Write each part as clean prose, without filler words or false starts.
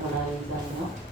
전화인장이요.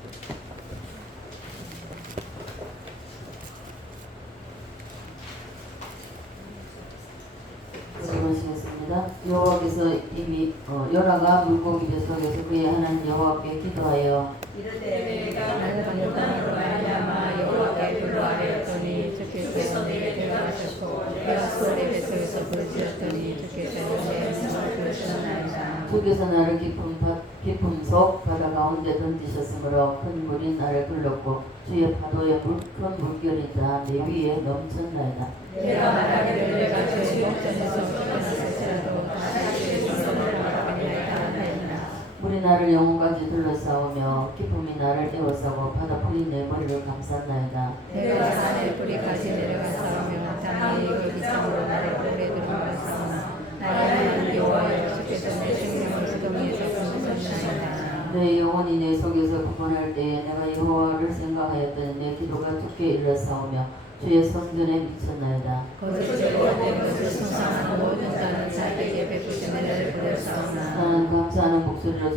말씀하시겠습니다. 여호와께서 이미 요나가 물고기 배 속에서 그의 하나님 여호와께 기도하여 이르되 내가 나는 땅으로 말미암아 여호와께 기도하였더니 주께서 내게 대답하셨고 내가 소리 뱃속에서 부르짖었더니 주께서 내 음성을 들으셨나이다. 주께서 나를 깊음 속 바다 가운데 던지셨으므로 큰 물이 나를 굴렀고 주의 파도에 큰 물결이 다 내 위에 넘쳤나이다. 내가 말하기를 내가 주 목전에서 쫓겨났을지라도 다시 주의 손을 바라보리이다 하나이다. 물이 나를 영혼까지 둘러싸우며 기쁨이 나를 에워싸고 바다 풀이 내 머리를 감쌌나이다. 내가 산의 뿌리까지 내려가사오며 땅이 그 기상으로 나를 오래 들어가사오나 나는 여호와여 주께서 내 생명을 구덩이에서 건져주셨나이다. 내 영혼이 내 속에서 구원할 때에 내가 여호와를 생각하였더니 내 기도가 두께 이르렀사오며 주의 선전에 미쳤나이다. 거짓을 보는 것을 숭상하는 모든 자는 자기에게 베푸신 은혜를 부르사오나 나는 감사하는 목소리로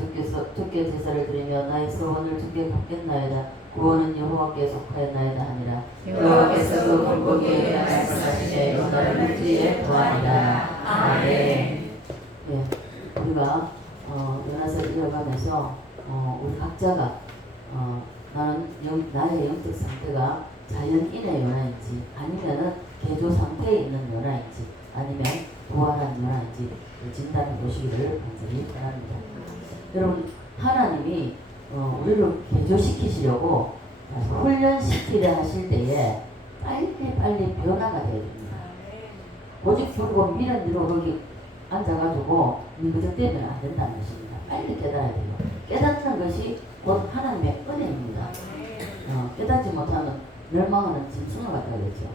주께 제사를 드리며 나의 소원을 주께 갚겠나이다. 구원은 여호와께 속하였나이다 하니라. 여호와께서 그 물고기에게 말씀하시되 요나를 물지에 구하니라. 아멘. 네, 우리가 요나서를 읽어가면서 우리 각자가 나는 나의 영적 상태가 자연인의 요나인지 아니면은 개조 상태에 있는 요나인지 아니면 부활한 요나인지 진단해 보시기를 간절히 바랍니다. 여러분 하나님이 우리를 개조시키시려고 훈련시키려 하실 때에 빨리 변화가 되어야 됩니다. 오직 부르고 미는 뒤로 거기 앉아가지고 그저 되면 안 된다는 것입니다. 빨리 깨달아야 돼요. 깨닫는 것이 곧 하나님의 은혜입니다. 깨닫지 못하면 멸망하는 짐승을 갖다 되죠.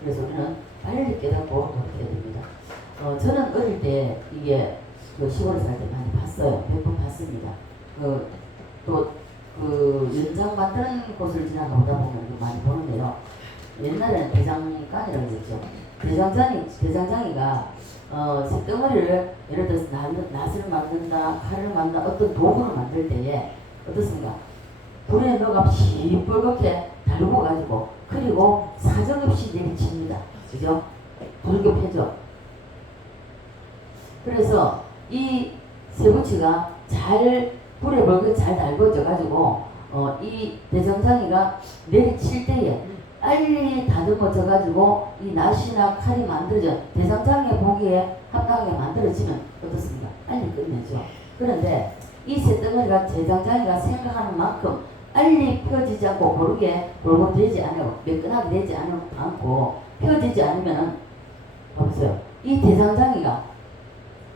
그래서 우리는 빨리 깨닫고 노력해야 됩니다. 저는 어릴 때 이게 시골에 살 때 많이 봤어요. 몇 번 봤습니다. 또 연장 만드는 곳을 지나가다 보면 많이 보는데요. 옛날에는 대장간이라고 했죠. 대장장이가 쇳덩어리를 예를 들어서 낫을 만든다, 칼을 만든다, 어떤 도구를 만들 때에 어떻습니까? 불에 넣어가 시뻘겋게 달고 가지고 그리고 사정없이 내리칩니다. 그죠? 불교 패죠. 그래서 이 쇠붙이가 불에 벌겋게 잘 달궈져 가지고 이 대장장이가 내리칠 때에 빨리 다듬어져 가지고 이 낫이나 칼이 만들어져 대장장이 보기에 합당하게 만들어지면 어떻습니까? 빨리 끝내죠. 그런데 이 쇳덩어리가 대장장이가 생각하는 만큼 빨리 펴지지 않고 고르게 되지 않고 매끈하게 되지 않고 펴지지 않으면은 보세요. 이 대장장이가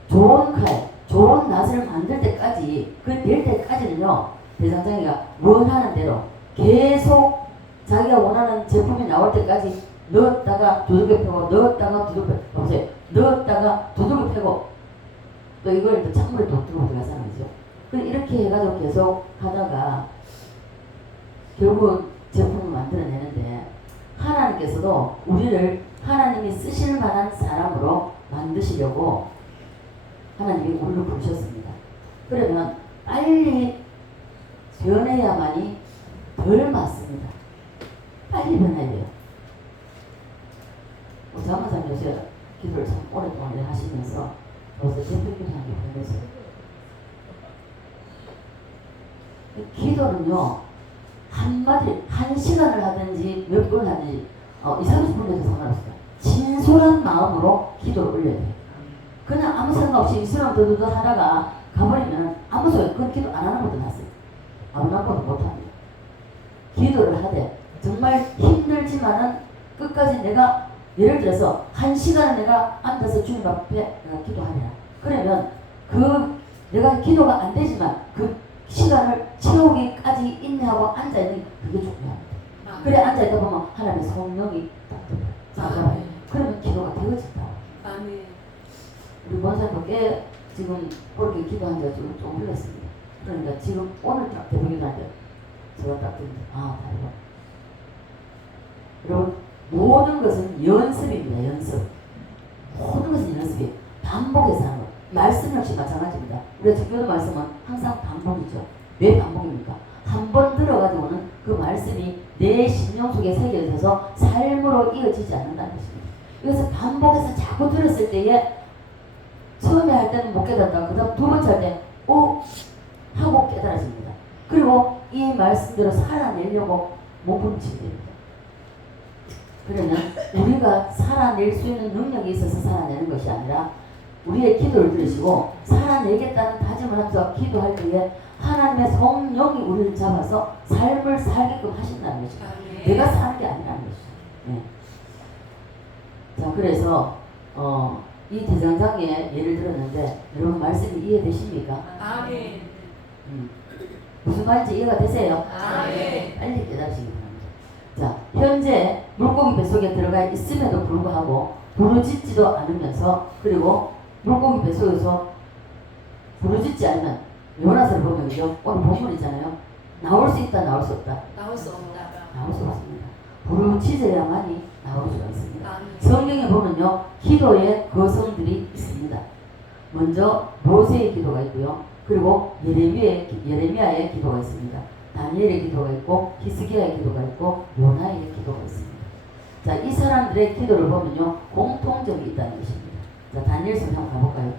좋은 칼, 좋은 낫을 만들 때까지 될 때까지는요 대장장이가 원하는 대로 계속 자기가 원하는 제품이 나올 때까지 넣었다가 두들겨 펴고 넣었다가 두들겨 보세요. 넣었다가 두들겨 펴고 또 이걸 또 찬물에 또 들어가잖아요. 그죠? 이렇게 해가지고 계속 하다가 결국은 제품을 만들어내는데 하나님께서도 우리를 하나님이 쓰실 만한 사람으로 만드시려고 하나님이 우리를 부르셨습니다. 그러면 빨리 변해야만이 덜 맞습니다. 빨리 변해야 돼요. 장로사님 요새 기도를 참 오랫동안 하시면서 벌써 대표기도하는 게 변했어요. 기도는요 한마디, 1시간을 하든지 몇 번 하든지 20-30분에도 상관없어요. 진솔한 마음으로 기도를 올려야 돼요. 그냥 아무 생각 없이 이슬람 더더더 하다가 가버리면 아무 소리, 그건 기도 안 하는 것도 낫어요. 안 하는 것도 못합니다. 기도를 하되 정말 힘들지만은 끝까지 내가 예를 들어서 1시간을 내가 앉아서 주님 앞에 내가 기도하냐. 그러면 내가 기도가 안 되지만 그 시간을 채우기까지 인내하고 앉아있는 그게 중요합니다. 그래 앉아있다 보면 하나님의 성령이 딱 들어요. 그러면 기도가 되어진다. 우리 권사님도 꽤 지금 그렇게 기도한 지가 좀 흘렀습니다. 그러니까 지금 오늘 딱 대표기도할 때 제가 딱 듣는데 다르다. 여러분 모든 것은 연습입니다. 연습. 모든 것은 연습이에요. 반복해서 하는 거. 말씀 역시 마찬가지입니다. 우리가 적용하는 말씀은 항상 반복이죠. 왜 반복입니까? 한 번 들어가지고는 그 말씀이 내 심령 속에 새겨져서 삶으로 이어지지 않는다는 것입니다. 이것을 반복해서 자꾸 들었을 때에 처음에 할 때는 못 깨닫다가 그 다음 두 번째 할 때 하고 깨달아집니다. 그리고 이 말씀대로 살아내려고 몸부림치게 됩니다. 그러면 우리가 살아낼 수 있는 능력이 있어서 살아내는 것이 아니라 우리의 기도를 들으시고 살아내겠다는 다짐을 하면서 기도할 때에 하나님의 성령이 우리를 잡아서 삶을 살게끔 하신다는 것이죠. 내가 사는 게 아니라는 것이죠. 네. 자, 그래서 이 대장장의 예를 들었는데 여러분 말씀이 이해되십니까? 아멘. 무슨 말인지 이해가 되세요? 아멘. 빨리 깨달으시기 바랍니다. 자, 현재 물고기 뱃속에 들어가 있음에도 불구하고 부르짖지도 않으면서 그리고 물고기 뱃속에서 부르짖지 않으면 요나서를 보면 그죠? 오늘 본문이잖아요. 나올 수 있다, 나올 수 없다. 나올 수 없다. 나올 수 없습니다. 부르짖어야만이 나올 수가 있습니다. 아멘. 성경에 보면요, 기도의 거성들이 있습니다. 먼저 모세의 기도가 있고요. 그리고 예레미야의 기도가 있습니다. 다니엘의 기도가 있고 히스기야의 기도가 있고 요나의 기도가 있습니다. 자, 이 사람들의 기도를 보면요, 공통점이 있다는 것입니다. 자, 다니엘서 한번 가볼까요?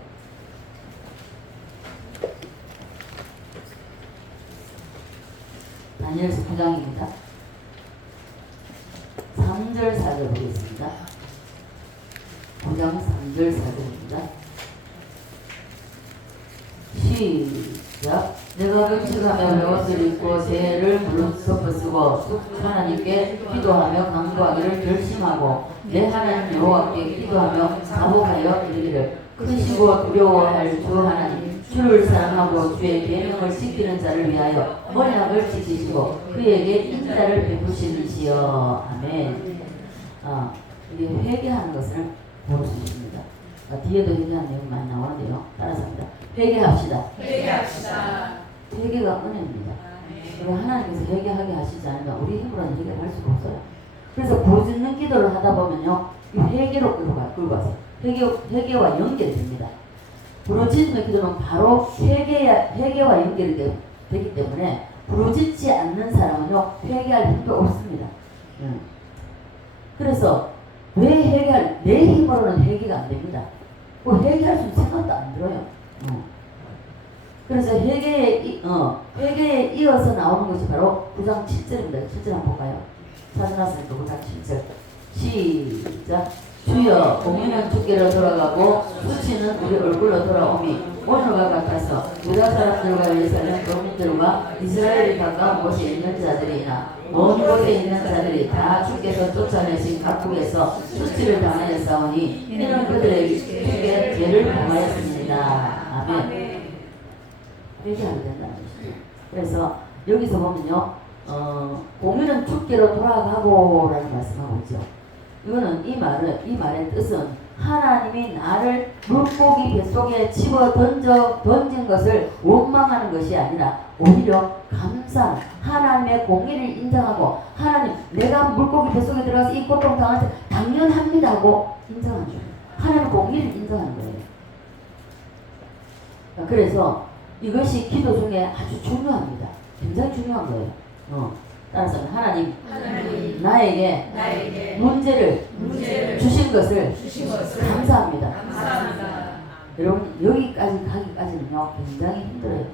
다니엘서 9장입니다. 3절 4절 보겠습니다. 9장 3절 4절입니다. 시작. 내가 금식하며 명언을 읽고 죄를 무릎 쓰고 하나님께 기도하며 강구하기를 결심하고 내 하나님 여호와께 기도하며 자복하여 이르기를 크시고 두려워할 주 하나님 주를 사랑하고 주의 계명을 지키는 자를 위하여 언약을 지키시고 그에게 인자를 베푸시니시여. 아멘. 이게 회개하는 것을 볼 수 있습니다. 뒤에도 회개하는 내용 많이 나오는데요. 따라서 합니다. 회개합시다. 회개합시다. 회개가 은혜입니다. 그리고 하나님께서 회개하게 하시지 않으면 우리 힘으로는 회개를 할 수가 없어요. 그래서 부르짖는 기도를 하다 보면요, 이 회개로 끌고 가세요. 회개와 연결이 됩니다. 부르짖는 기도는 바로 회개와 연결이 되기 때문에 부르짖지 않는 사람은요, 회개할 힘도 없습니다. 그래서 내 힘으로는 회개가 안 됩니다. 회개할 수 있는 생각도 안 들어요. 그래서 회개에 이어서 나오는 것이 바로 9장 7절입니다. 7절 한번 볼까요? 찾아놨으니까 9장 7절. 시작. 주여 공의는 주께로 돌아가고 수치는 우리 얼굴로 돌아오미 오늘과 같아서 유다 사람들과 예루살렘 도민들과 이스라엘이 가까운 곳에 있는 자들이나 먼 곳에 있는 자들이 다 주께서 쫓아내신 각국에서 수치를 당하였사오니 이는 그들에게 죄를 범하였습니다. 아멘. 회개하게 된다는 것이죠. 그래서 여기서 보면요, 공의는 주께로 돌아가고 라는 말씀하고 있죠. 이거는 이 말의 뜻은 하나님이 나를 물고기 뱃속에 집어 던진 것을 원망하는 것이 아니라 오히려 감사한 하나님의 공의를 인정하고 하나님 내가 물고기 뱃속에 들어가서 이 고통 당할 때 당연합니다 하고 인정하는 거예요. 하나님의 공의를 인정하는 거예요. 그래서 이것이 기도 중에 아주 중요합니다. 굉장히 중요한 거예요. 따라서 하나님 나에게 문제를 주신 것을 감사합니다. 여러분 여기까지 가기까지는요 굉장히 힘들어요.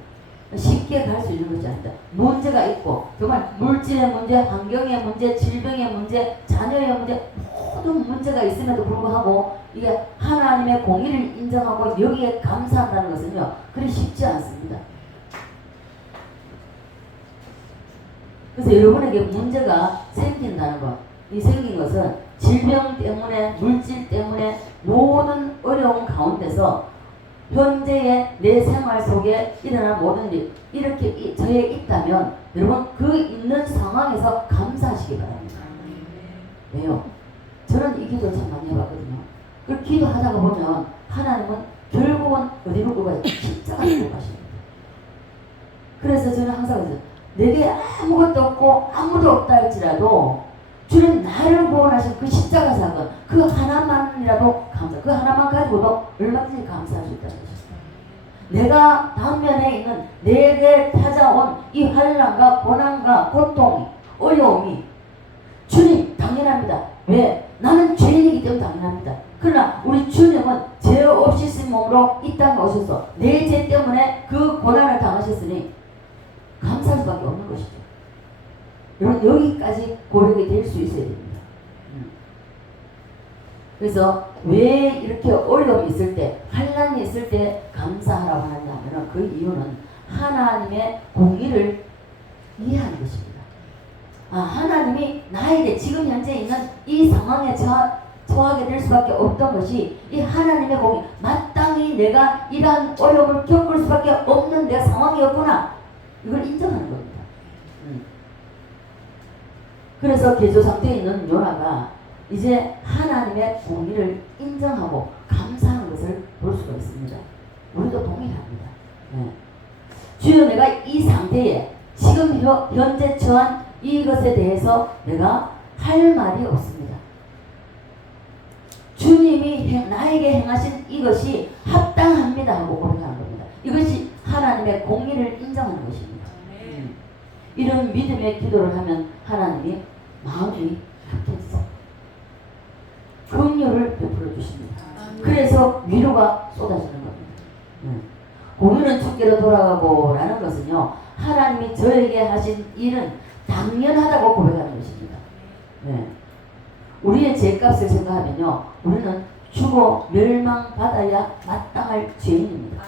쉽게 갈 수 있는 것이 아니다. 문제가 있고 정말 물질의 문제, 환경의 문제, 질병의 문제, 자녀의 문제 모든 문제가 있음에도 불구하고 이게 하나님의 공의를 인정하고 여기에 감사한다는 것은요 그리 쉽지 않습니다. 그래서 여러분에게 문제가 생긴다는 것, 이 생긴 것은 질병 때문에, 물질 때문에 모든 어려움 가운데서 현재의 내 생활 속에 일어난 모든 일, 이렇게 저에 있다면 여러분 그 있는 상황에서 감사하시기 바랍니다. 왜요? 저는 이 기도를 참 많이 해봤거든요. 그 기도하다가 보면 하나님은 결국은 어디로 끌고 가요? 십자가로 끌고 가십니다. 그래서 저는 항상 그래서 내게 아무것도 없고 아무도 없다 할지라도 주님 나를 구원하신 그 십자가 사건 그 하나만이라도 감사, 그 하나만 가지고도 얼마든지 감사할 수 있다는 것입니다. 내가 당면에 있는 내게 찾아온 이 환난과 고난과 고통, 어려움이 주님 당연합니다. 왜? 나는 죄인이기 때문에 당연합니다. 그러나 우리 주님은 죄 없이 쓴 몸으로 이 땅에 오셔서 내 죄 때문에 그 고난을 당하셨으니 감사할 수밖에 없는 것이죠. 여러분 여기까지 고백이 될 수 있어야 됩니다. 그래서 왜 이렇게 어려움이 있을 때, 환난이 있을 때 감사하라고 하냐면 그 이유는 하나님의 공의를 이해하는 것입니다. 하나님이 나에게 지금 현재 있는 이 상황에 처하게 될 수밖에 없던 것이 이 하나님의 공의, 마땅히 내가 이러한 어려움을 겪을 수밖에 없는 내 상황이었구나, 이걸 인정하는 겁니다. 그래서 개조 상태에 있는 요나가 이제 하나님의 공의를 인정하고 감사하는 것을 볼 수가 있습니다. 우리도 동일합니다. 네. 주여, 내가 이 상태에 지금 현재 처한 이것에 대해서 내가 할 말이 없습니다. 주님이 나에게 행하신 이것이 합당합니다 하고 고백하는 겁니다. 이것이 하나님의 공의를 인정하는 것입니다. 이런 믿음의 기도를 하면 하나님이 마음이 약해지죠. 긍휼을 베풀어 주십니다. 그래서 위로가 쏟아지는 겁니다. 공의는 주께로 돌아가고 라는 것은요, 하나님이 저에게 하신 일은 당연하다고 고백하는 것입니다. 네. 우리의 죄값을 생각하면요, 우리는 죽어 멸망받아야 마땅할 죄인입니다.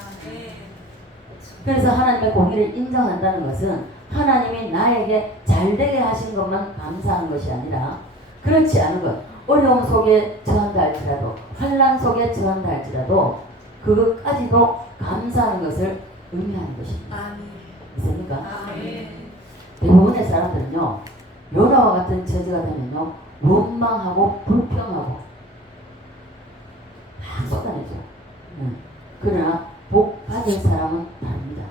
그래서 하나님의 공의를 인정한다는 것은 하나님이 나에게 잘되게 하신 것만 감사하는 것이 아니라, 그렇지 않은 것, 어려움 속에 처한다 할지라도, 환난 속에 처한다 할지라도 그것까지도 감사하는 것을 의미하는 것입니다. 있습니까? 대부분의 사람들은요, 요나와 같은 처지가 되면요, 원망하고 불평하고 막 쏟아내죠. 그러나 복 받을 사람은 다릅니다.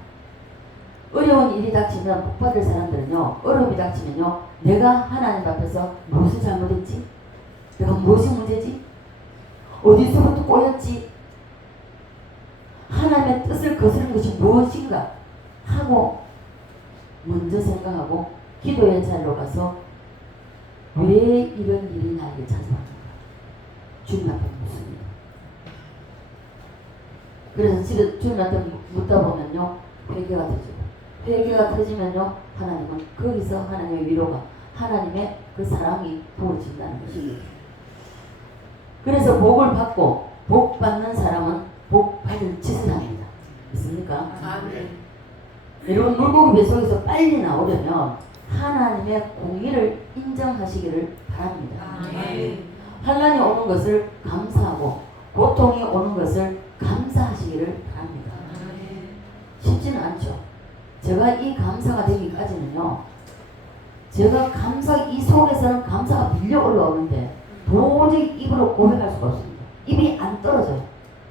어려운 일이 닥치면, 복 받을 사람들은요, 어려움이 닥치면요, 내가 하나님 앞에서 무엇을 잘못했지? 내가 무엇이 문제지? 어디서부터 꼬였지? 하나님의 뜻을 거스른 것이 무엇인가 하고 먼저 생각하고 기도의 자리로 가서 왜 이런 일이 나에게 찾아왔는가? 주님 앞에 묻습니다. 그래서 주님한테 묻다 보면요, 회개가 되죠. 회개가 터지면요, 하나님은 거기서 하나님의 위로가, 하나님의 그 사랑이 부어진다는 것입니다. 그래서 복을 받고 복 받는 사람은 복 받을 짓을 합니다. 있습니까? 여러분, 물고기 뱃속에서 빨리 나오려면 하나님의 공의를 인정하시기를 바랍니다. 환난이 오는 것을 감사하고 고통이 오는 것을 감사하시기를 바랍니다. 쉽지는 않죠. 제가 이 감사가 되기까지는요, 제가 이 속에서는 감사가 밀려 올라오는데 도저히 입으로 고백할 수가 없습니다. 입이 안 떨어져요.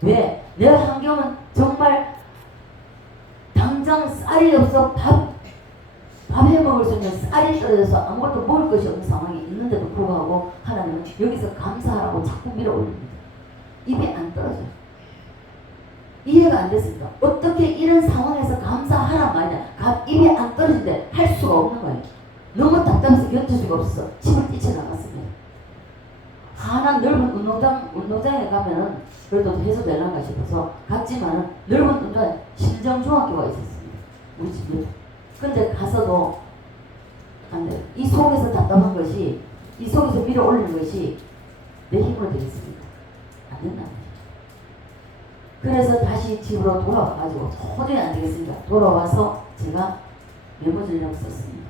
왜? 내 환경은 정말 당장 쌀이 없어 밥 해먹을 수 있는 쌀이 떨어져서 아무것도 먹을 것이 없는 상황이 있는데도 불구하고 하나님은 여기서 감사하라고 자꾸 밀어 올립니다. 입이 안 떨어져요. 이해가 안 됐습니다. 어떻게 이런 상황에서 감사하란 말이냐? 입이 안 떨어지는데 할 수가 없는 거예요. 너무 답답해서 견딜 수가 없어서 집을 뛰쳐나갔습니다. 한 넓은 운동장에 가면은 그래도 해서 되는가 싶어서 갔지만은 넓은 운동장에 신정중학교가 있었습니다. 우리 집에. 근데 가서도 안 돼요. 이 속에서 답답한 것이, 이 속에서 밀어 올리는 것이 내 힘으로 되겠습니다. 안 된다. 그래서 다시 집으로 돌아와가지고 도저히 안 되겠습니다. 돌아와서 제가 메모지를 썼습니다.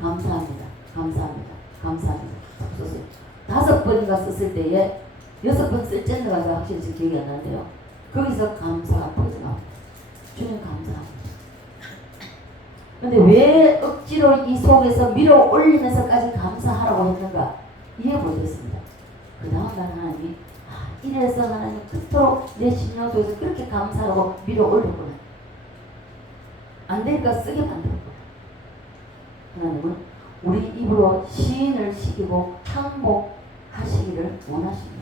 감사합니다. 감사합니다. 감사합니다. 썼어요. 5번인가 썼을 때에 6번 쓸 때는 가서 확실히 지금 기억이 안 나는데요. 거기서 감사가 터져나옵니다. 주님 감사합니다. 근데 왜 억지로 이 속에서 밀어 올리면서까지 감사하라고 했는가 이해 못했습니다. 그 다음날 하나님이 이래서 하나님 그토록 내 심령 속에서 그렇게 감사하고 밀어 올렸구나. 안 되니까 쓰게 만들었구나. 하나님은 우리 입으로 시인을 시키고 항복하시기를 원하십니다.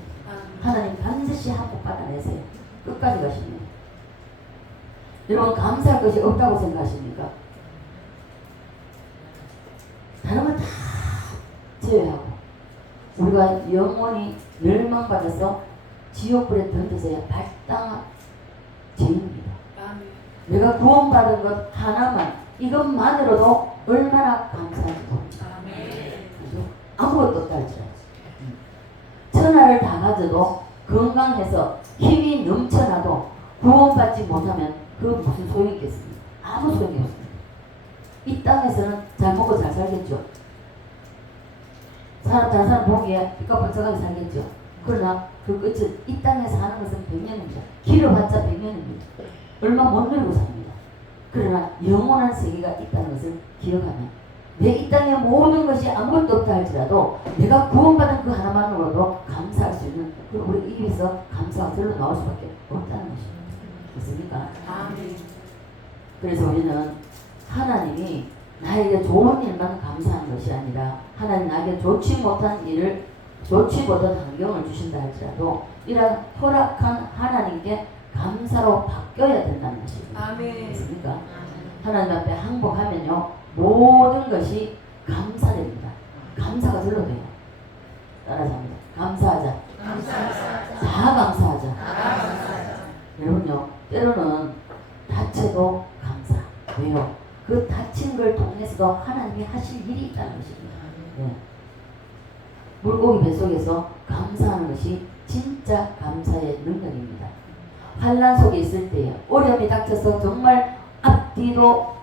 하나님 반드시 항복 받아내세요. 끝까지 가십니다. 여러분 감사할 것이 없다고 생각하십니까? 다른 건 다 제외하고 우리가 영원히 멸망받아서 지옥불에 던져져야 마땅한 죄입니다. 아멘. 내가 구원받은 것 하나만 이것만으로도 얼마나 감사한지 모릅니다. 아멘. 아무것도 없다 할지라도 천하를 다 가져도 건강해서 힘이 넘쳐나도 구원받지 못하면 그 무슨 소용이 있겠습니까? 아무 소용이 없습니다. 이 땅에서는 잘 먹고 잘 살겠죠. 다른 사람 보기에 삐까뻔쩍하게 살겠죠. 그러나 그 끝은 이 땅에 사는 것은 100년입니다. 길어봤자 100년입니다. 얼마 못 누리고 삽니다. 그러나 영원한 세계가 있다는 것을 기억하면 내 이 땅의 모든 것이 아무것도 없다 할지라도 내가 구원받은 그 하나만으로도 감사할 수 있는 그리고 우리 입에서 감사가 절로 나올 수밖에 없다는 것입니다. 맞습니까? 아멘. 그래서 우리는 하나님이 나에게 좋은 일만 감사하는 것이 아니라 하나님 나에게 좋지 못한 환경을 주신다 할지라도 이런 허락한 하나님께 감사로 바뀌어야 된다는 것입니다. 아멘. 맞습니까? 하나님 앞에 항복하면요 모든 것이 감사됩니다. 감사가 절로 돼요. 따라서 합니다. 감사하자. 다 감사하자. 여러분요 때로는 다쳐도 감사. 왜요? 그 다친 걸 통해서도 하나님이 하실 일이 있다는 것입니다. 네. 물고기 뱃속에서 감사하는 것이 진짜 감사의 능력입니다. 환난 속에 있을 때에 어려움이 닥쳐서 정말 앞뒤도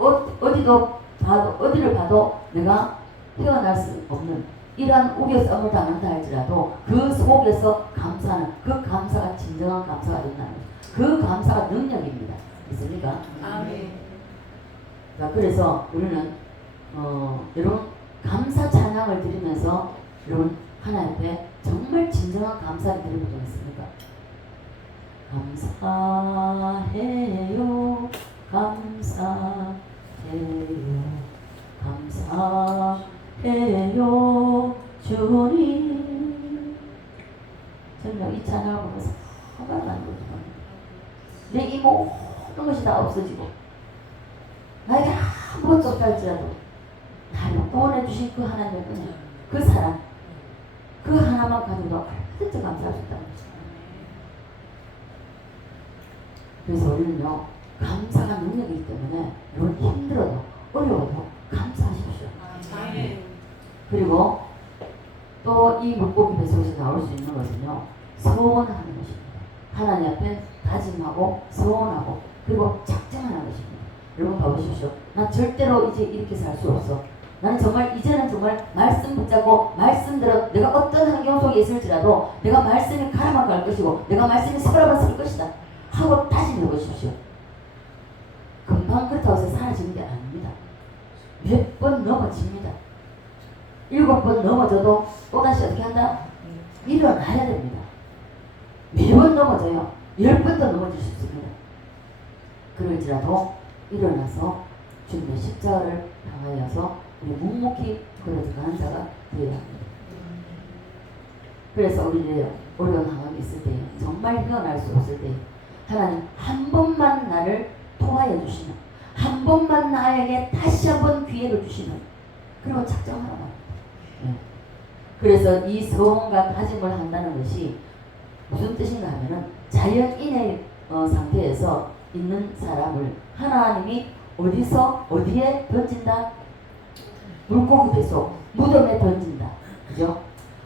어디를 봐도 내가 헤어날 수 없는 이러한 우겨싸움을 당한다 할지라도 그 속에서 감사하는 그 감사가 진정한 감사가 된다는 거죠. 그 감사가 능력입니다. 있습니까? 아멘. 그래서 우리는 여러분 감사 찬양을 드리면서 여러분 하나님 앞에 정말 진정한 감사를 드리는 분 있습니까? 감사해요 감사해요 감사해요 주님. 저는 이 찬양을 보면서 화가 나는 거죠. 내 이 모든 것이 다 없어지고 나에게 아무것도 없다 할지라도 나를 구원해 주신 그 하나님의 은혜, 그 사랑, 그 하나만 가지고도 얼마든지 감사할 수 있다는 것입니다. 그래서 우리는요 감사가 능력이기 때문에 여러분 힘들어도 어려워도 감사하십시오. 아멘. 그리고 또 이 물고기 뱃속에서 나올 수 있는 것은요 서원하는 것입니다. 하나님 앞에 다짐하고 서원하고 그리고 작정하는 것입니다. 여러분 봐보십시오. 난 절대로 이제 이렇게 살 수 없어. 나는 정말 이제는 정말 말씀 붙잡고 말씀대로 내가 어떤 환경 속에 있을지라도 내가 말씀이 가라만 갈 것이고 내가 말씀이 서라만 쓸 것이다 하고 다짐해 보십시오. 금방 그렇다고 해서 사라지는 게 아닙니다. 몇 번 넘어집니다. 7번 넘어져도 또다시 어떻게 한다? 일어나야 됩니다. 매번 넘어져요. 10번도 넘어질 수 있습니다. 그럴지라도 일어나서 주님의 십자가를 향하여서 우리 묵묵히 걸어가는 자가 되어야 합니다. 그래서 우리가 어려운 상황이 있을 때 정말 헤어날 수 없을 때 하나님 한 번만 나를 도와여 주시는 한 번만 나에게 다시 한번 기회를 주시는 그리고 작정하라 말입니다. 네. 그래서 이 서원과 다짐을 한다는 것이 무슨 뜻인가 하면은 자연인의 상태에서 있는 사람을 하나님이 어디서 어디에 던진다? 물고기 뱃속 무덤에 던진다. 그죠?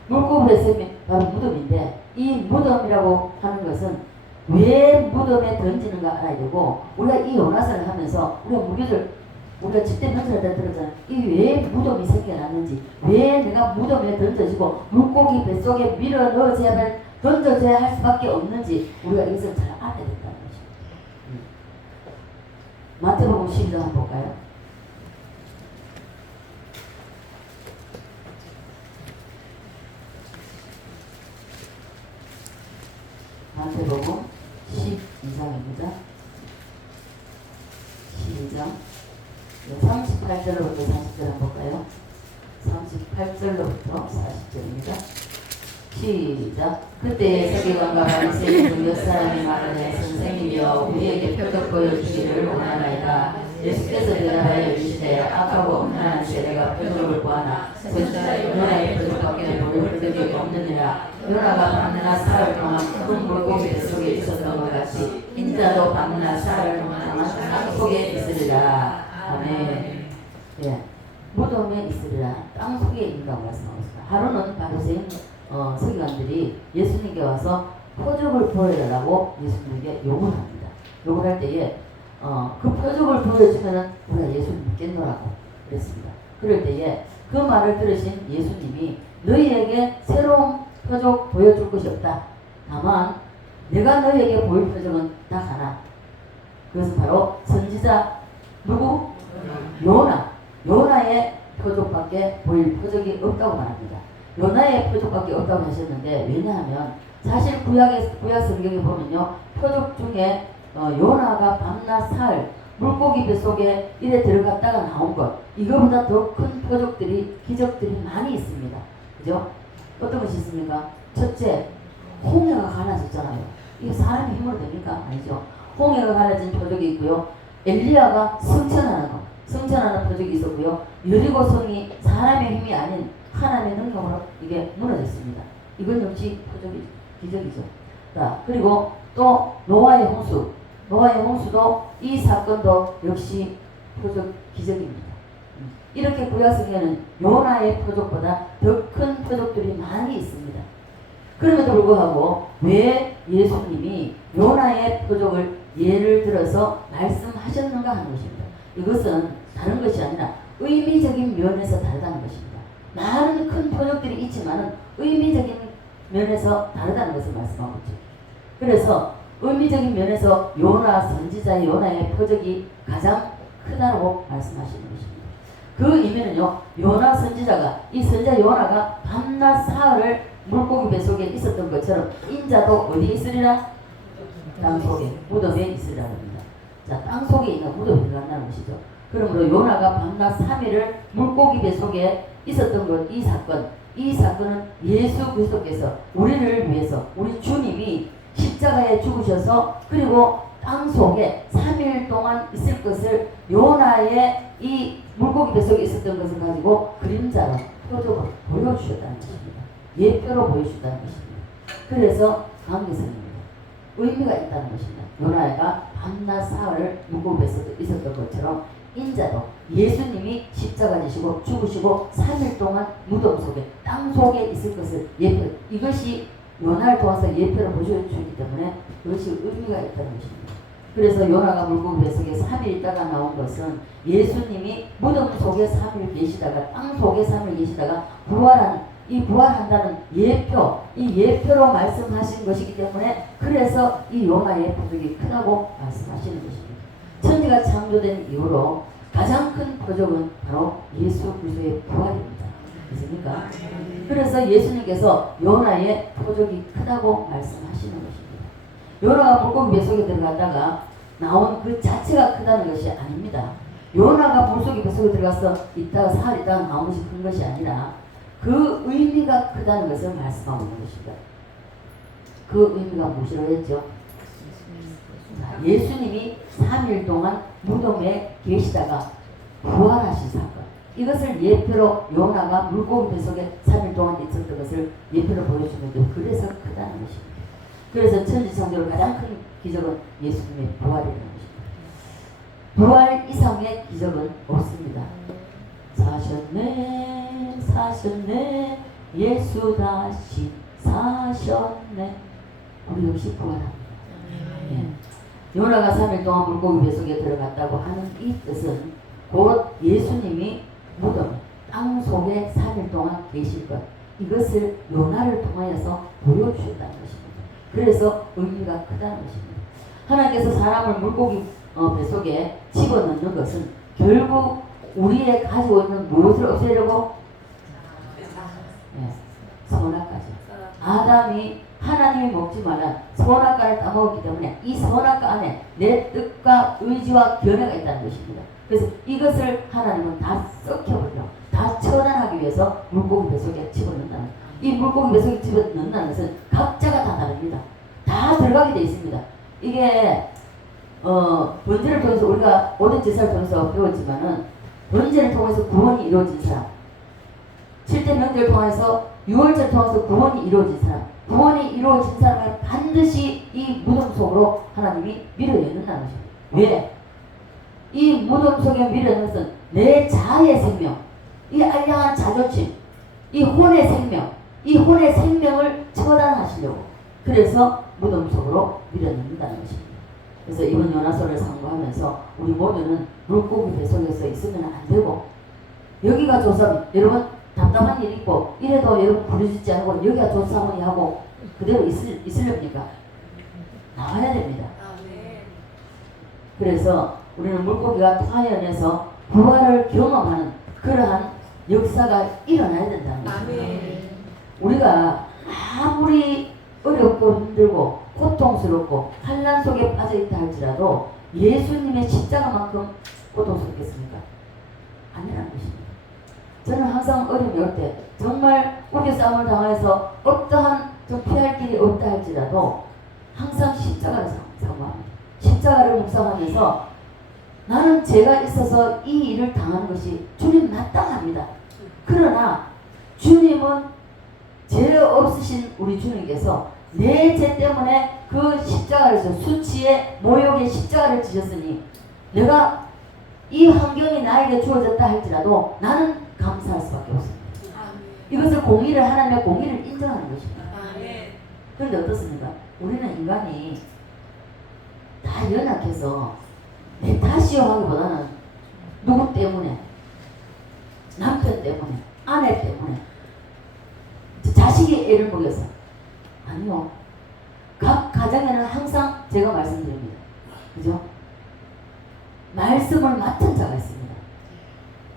물고기 뱃속이 바로 무덤인데 이 무덤이라고 하는 것은 왜 무덤에 던지는가 알아야 되고 우리가 이 요나서를 하면서 우리가 직대 편지를 할 때 들었잖아요. 이 왜 무덤이 생겨났는지 왜 내가 무덤에 던져지고 물고기 뱃속에 밀어 던져져야 할 수밖에 없는지 우리가 이것을 잘 알아야 된다는 것입니다. 마태복음 12장 한번 볼까요? 마태복음 12장입니다. 12장 38절로부터 40절 한번 볼까요? 38절로부터 40절입니다. 시작. 그때 서기관과 바리새인 중 몇 사람이 말하되 선생님이여 우리에게 표적 보여주기를 원하나이다. 예수께서 대답하여 이르시되 악하고 음란한 세례가 표적을 구하나 선지자 요나의 표적밖에 보일 표적이 없느니라. 요나가 밤낮 사흘 동안 큰 물고기 뱃속에 있었던 것 같이 인자도 밤낮 사흘 동안 땅속에 있으리라. 아멘. 예, 무덤에 있으리라. 땅속에 있는다고 말씀하고 있습니다. 하루는 바리새인 서기관들이 예수님께 와서 표적을 보여달라고 예수님에게 요구를 합니다. 요구를 할 때에 그 표적을 보여주면 우리가 예수를 믿겠노라고 그랬습니다. 그럴 때에 그 말을 들으신 예수님이 너희에게 새로운 표적 보여줄 것이 없다. 다만 내가 너희에게 보일 표적은 딱 하나. 그것은 바로 선지자 누구? 요나의 표적밖에 보일 표적이 없다고 말합니다. 요나의 표적밖에 없다고 하셨는데 왜냐하면 사실 구약 성경에 보면요 표적 중에 요나가 밤낮 사흘 물고기 뱃속에 이래 들어갔다가 나온 것 이거보다 더 큰 표적들이 기적들이 많이 있습니다. 그죠? 어떤 것이 있습니까? 첫째, 홍해가 갈라졌잖아요. 이게 사람의 힘으로 됩니까? 아니죠. 홍해가 갈라진 표적이 있고요. 엘리야가 승천하는 표적이 있었고요. 여리고성이 사람의 힘이 아닌 하나님의 능력으로 이게 무너졌습니다. 이건 역시 기적이죠. 자, 그리고 또 노아의 홍수도 이 사건도 역시 표적 기적입니다. 이렇게 구약성경에는 요나의 표적보다 더 큰 표적들이 많이 있습니다. 그럼에도 불구하고 왜 예수님이 요나의 표적을 예를 들어서 말씀하셨는가 하는 것입니다. 이것은 다른 것이 아니라 의미적인 면에서 다르다는 것입니다. 많은 큰 표적들이 있지만 의미적인 면에서 다르다는 것을 말씀하고 있죠. 그래서 의미적인 면에서 선지자의 요나의 표적이 가장 크다고 말씀하시는 것입니다. 그 의미는요, 이 선지자 요나가 밤낮 사흘을 물고기 뱃속에 있었던 것처럼 인자도 어디에 있으리라? 땅속에, 무덤에 있으리라 합니다. 자, 땅속에 있는 무덤에 들어간다는 것이죠. 그러므로 요나가 밤낮 3일을 물고기 뱃속에 있었던 것, 이 사건은 예수 그리스도께서 우리를 위해서 우리 주님이 십자가에 죽으셔서 그리고 땅속에 3일 동안 있을 것을 요나의 이 물고기 뱃속에 있었던 것을 가지고 그림자로 표적으로 보여주셨다는 것입니다. 예표로 보여주셨다는 것입니다. 그래서 관계성입니다. 의미가 있다는 것입니다. 요나가 밤낮 사흘을 물고기 뱃속에 있었던 것처럼 인자도 예수님이 십자가 지시고 죽으시고 3일 동안 무덤 속에 땅속에 있을 것을 예표, 이것이 요나를 통해서 예표를 보여주기 때문에 그것이 의미가 있다는 것입니다. 그래서 요나가 물고기 뱃속에 3일 있다가 나온 것은 예수님이 무덤 속에 3일 계시다가 땅 속에 3일 계시다가 부활한다는 예표, 이 예표로 말씀하신 것이기 때문에 그래서 이 요나의 표적이 크다고 말씀하시는 것입니다. 천지가 창조된 이후로 가장 큰 표적은 바로 예수 그리스도의 부활입니다. 맞습니까? 그래서 예수님께서 요나의 표적이 크다고 말씀하시는 것입니다. 요나가 물고기 뱃속에 들어갔다가 나온 그 자체가 크다는 것이 아닙니다. 요나가 물속에 뱃속에 들어가서 있다가 사흘 있다가 나온 것이 큰 것이 아니라 그 의미가 크다는 것을 말씀하고 있는 것입니다. 그 의미가 무엇이라고 했죠? 예수님이 3일 동안 무덤에 계시다가 부활하신 사건, 이것을 예표로 요나가 물고기 뱃속에 3일 동안 있었던 것을 예표로 보여주는데 그래서 크다는 것입니다. 그래서 천지창조로 가장 큰 기적은 예수님의 부활이라는 것입니다. 부활 이상의 기적은 없습니다. 사셨네 예수 다시 사셨네. 우리 역시 부활합니다. 요나가 3일 동안 물고기 뱃속에 들어갔다고 하는 이 뜻은 곧 예수님이 무덤, 땅 속에 3일 동안 계실 것, 이것을 요나를 통하여서 보여주셨다는 것입니다. 그래서 의미가 크다는 것입니다. 하나님께서 사람을 물고기 뱃속에 집어넣는 것은 결국 우리의 가지고 있는 무엇을 없애려고? 선악과죠. 아담이 하나님이 먹지 말란 선악과를 따먹었기 때문에 이 선악과 안에 내 뜻과 의지와 견해가 있다는 것입니다. 그래서 이것을 하나님은 다 썩혀버려, 다 처단하기 위해서 물고기 뱃속에 집어넣는다는, 이 물고기 배속에 집어넣는다는 것은 각자가 다 다릅니다. 다 들어가게 돼 있습니다. 이게 번제를 통해서 우리가 오전 제사를 통해서 배웠지만은 번제를 통해서 구원이 이루어진 사람, 7대 명절을 통해서 6월절 통해서 구원이 이루어진 사람, 구원이 이루어진 사람은 반드시 이 무덤 속으로 하나님이 밀어넣는다는 것입니다. 왜? 이 무덤 속에 밀어넣은 것은 내 자아의 생명, 이 알량한 자존심, 이 혼의 생명, 이 혼의 생명을 처단하시려고 그래서 무덤 속으로 밀어넣는다는 것입니다. 그래서 이번 요나서를 상고하면서 우리 모두는 물고기 배속에서 있으면 안 되고 여기가 조사원, 여러분 답답한 일 있고 이래도 여러분 부르짖지 않고 여기가 조사원이 하고 그대로 있으렵니까? 나와야 됩니다. 그래서 우리는 물고기가 타연에서 부활을 경험하는 그러한 역사가 일어나야 된다는 것입니다. 우리가 아무리 어렵고 힘들고 고통스럽고 환난 속에 빠져있다 할지라도 예수님의 십자가만큼 고통스럽겠습니까? 아니라는 것입니다. 저는 항상 어려움이 올 때 정말 우리 싸움을 당해서 어떠한 좀 피할 길이 없다 할지라도 항상 십자가를 사모합니다. 십자가를 묵상하면서 나는 죄가 있어서 이 일을 당하는 것이 주님 마땅합니다. 그러나 주님은 죄 없으신 우리 주님께서 내 죄 때문에 그 십자가를 수치의 모욕의 십자가를 지셨으니 내가 이 환경이 나에게 주어졌다 할지라도 나는 감사할 수밖에 없습니다. 이것을 공의를 하나님의 공의를 인정하는 것입니다. 그런데 어떻습니까? 우리는 인간이 다 연약해서 내 탓이요 하기보다는 누구 때문에, 남편 때문에, 아내 때문에, 자식이 애를 먹여서. 아니요. 각 가정에는 항상 제가 말씀드립니다. 그죠? 말씀을 맡은 자가 있습니다.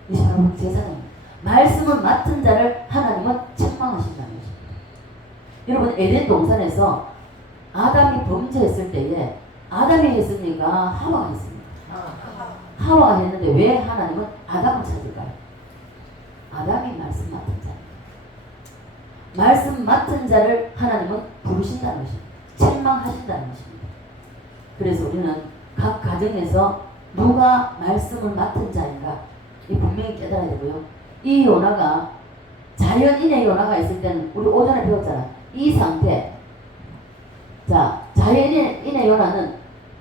이 사람은 제사장입니다. 말씀을 맡은 자를 하나님은 책망하신다는 것입니다. 여러분 에덴 동산에서 아담이 범죄했을 때에 아담이 했습니까? 하와가 했습니까? 하와가 했는데 왜 하나님은 아담을 찾을까요? 아담이 말씀 맡은 자. 말씀 맡은 자를 하나님은 부르신다는 것입니다. 책망하신다는 것입니다. 그래서 우리는 각 가정에서 누가 말씀을 맡은 자인가 이 분명히 깨달아야 되고요. 이 요나가 자연인의 요나가 있을 때는 우리 오전에 배웠잖아. 이 상태. 자, 자연인의 요나는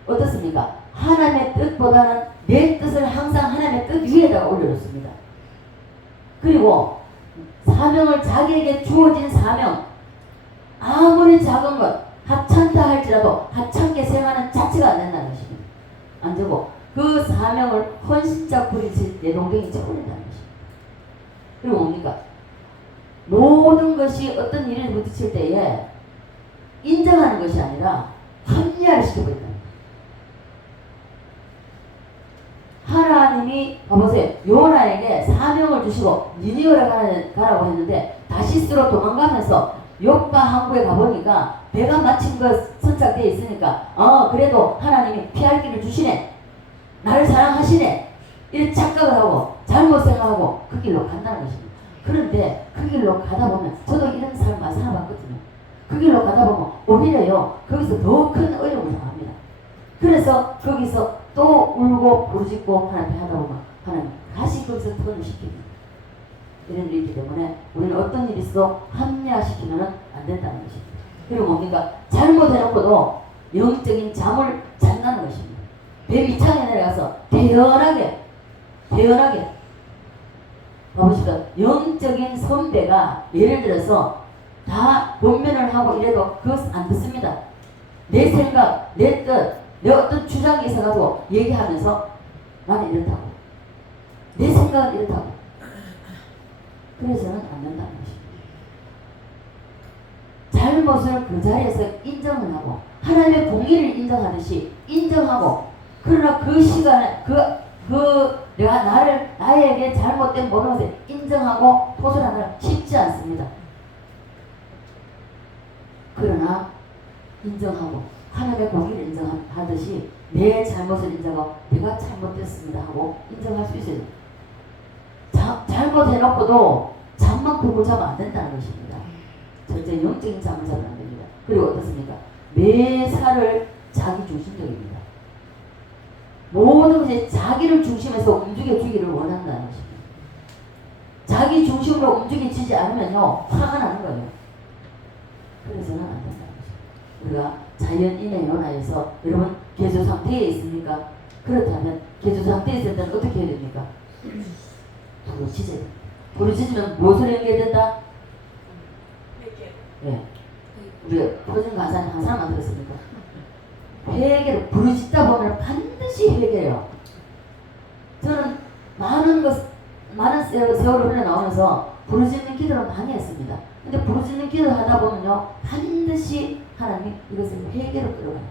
어떻습니까? 하나님의 뜻보다는 내 뜻을 항상 하나님의 뜻 위에다가 올려놓습니다. 그리고 사명을 자기에게 주어진 사명 아무리 작은 것 하찮다 할지라도 하찮게 생각하는 자체가 안 된다는 것입니다. 안 되고 그 사명을 헌신자 부리칠 내동댕이 쳐버린다는 것입니다. 그리고 뭡니까? 모든 것이 어떤 일을 부딪힐 때에 인정하는 것이 아니라 합리화를 시켜버린다. 하나님이 봐보세요. 요나에게 사명을 주시고 니느웨를 가라고 했는데 다시스로 도망가면서 욥과 항구에 가보니까 배가 마침 선착되어 있으니까 그래도 하나님이 피할 길을 주시네. 나를 사랑하시네. 이렇게 착각을 하고 잘못 생각하고 그 길로 간다는 것입니다. 그런데 그 길로 가다 보면 저도 이런 삶을 살아봤거든요. 그 길로 가다 보면 오히려요 거기서 더 큰 어려움을 당합니다. 그래서 거기서 또 울고 부르짖고 하나님께 하다 보면 하나님 다시 거기서 턴을 시킵니다. 이런 일이기 때문에 우리는 어떤 일이 있어도 합리화시키면 안 된다는 것입니다. 그리고 뭡니까? 잘못해놓고도 영적인 잠을 잔다는 것입니다. 배 위창에 내려가서 대연하게 봐보시다. 영적인 선배가 예를 들어서 다 권면을 하고 이래도 그것 안 듣습니다. 내 생각, 내 뜻, 내 어떤 주장이 있어가지고 얘기하면서 나는 이렇다고 내 생각은 이렇다고 그래서는 안 된다는 것입니다. 잘못을 그 자리에서 인정을 하고 하나님의 공의를 인정하듯이 인정하고 그러나 그 시간에 내가 나에게 잘못된 모든 것을 인정하고 토설하는 쉽지 않습니다. 그러나 인정하고 하나님의 공의를 인정하듯이 내 잘못을 인정하고 내가 잘못됐습니다 하고 인정할 수 있어요. 잘못해놓고도 잠만 풀고 자면 안 된다는 것입니다. 첫째 영적인 잠을 자면 안 됩니다. 그리고 어떻습니까? 매사를 자기 중심적입니다. 모든 것이 자기를 중심에서 움직여주기를 원한다는 것입니다. 자기 중심으로 움직여지지 않으면요 화가 나는 거예요. 그래서는 안 된다는 것입니다. 우리가 자연인의 연하에서 여러분 개조 상태에 있습니까? 그렇다면 개조 상태에 있을 때는 어떻게 해야 됩니까? 부르짖어야 됩니다. 부르짖으면 무엇을 연결된다? 예. 우리 표준 가사는 한 사람만 들었습니까? 회개를 부르짖다 보면 반드시 회개해요. 저는 많은 세월을 흘러나오면서 부르짖는 기도를 많이 했습니다. 근데 부르짖는 기도를 하다 보면요 반드시 하나님이 이것을 회개로 끌어가요.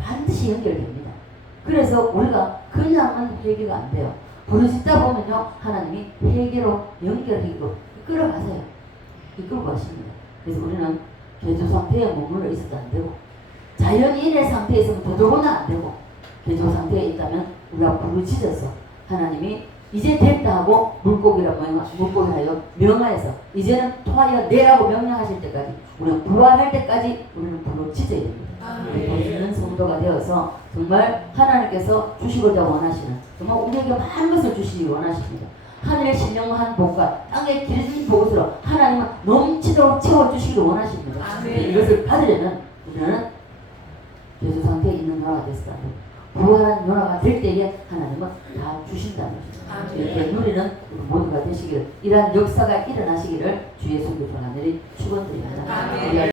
반드시 연결됩니다. 그래서 우리가 그냥은 회개가 안 돼요. 부르짖다 보면요 하나님이 회개로 연결하고 끌어가세요. 이끌고 가십니다. 그래서 우리는 개조 상태에 머물러 있어도 안 되고 자연인의 상태에 있으면 더더구나 안 되고 개조 상태에 있다면 우리가 부르짖어서 하나님이 이제 됐다 하고 물고기하여 명하여서 이제는 토하여 내라고 명령하실 때까지 우리는 부활할 때까지 우리는 부르짖어야 됩니다. 부르짖는 성도가 되어서 정말 하나님께서 주시고자 원하시는 정말 우리에게 많은 것을 주시기 원하십니다. 하늘의 신령한 복과 땅의 길어진 복으로 하나님은 넘치도록 채워주시기를 원하십니다. 이것을 받으려면 우리는 개조 상태에 있는 연화가 됐을 때 부활한 연화가 될 때에 하나님은 다 주신다는 것입니다. 이렇게 누리는 우리 모두가 되시기를 이러한 역사가 일어나시기를 주 예수님의 전하들이 축원드립니다.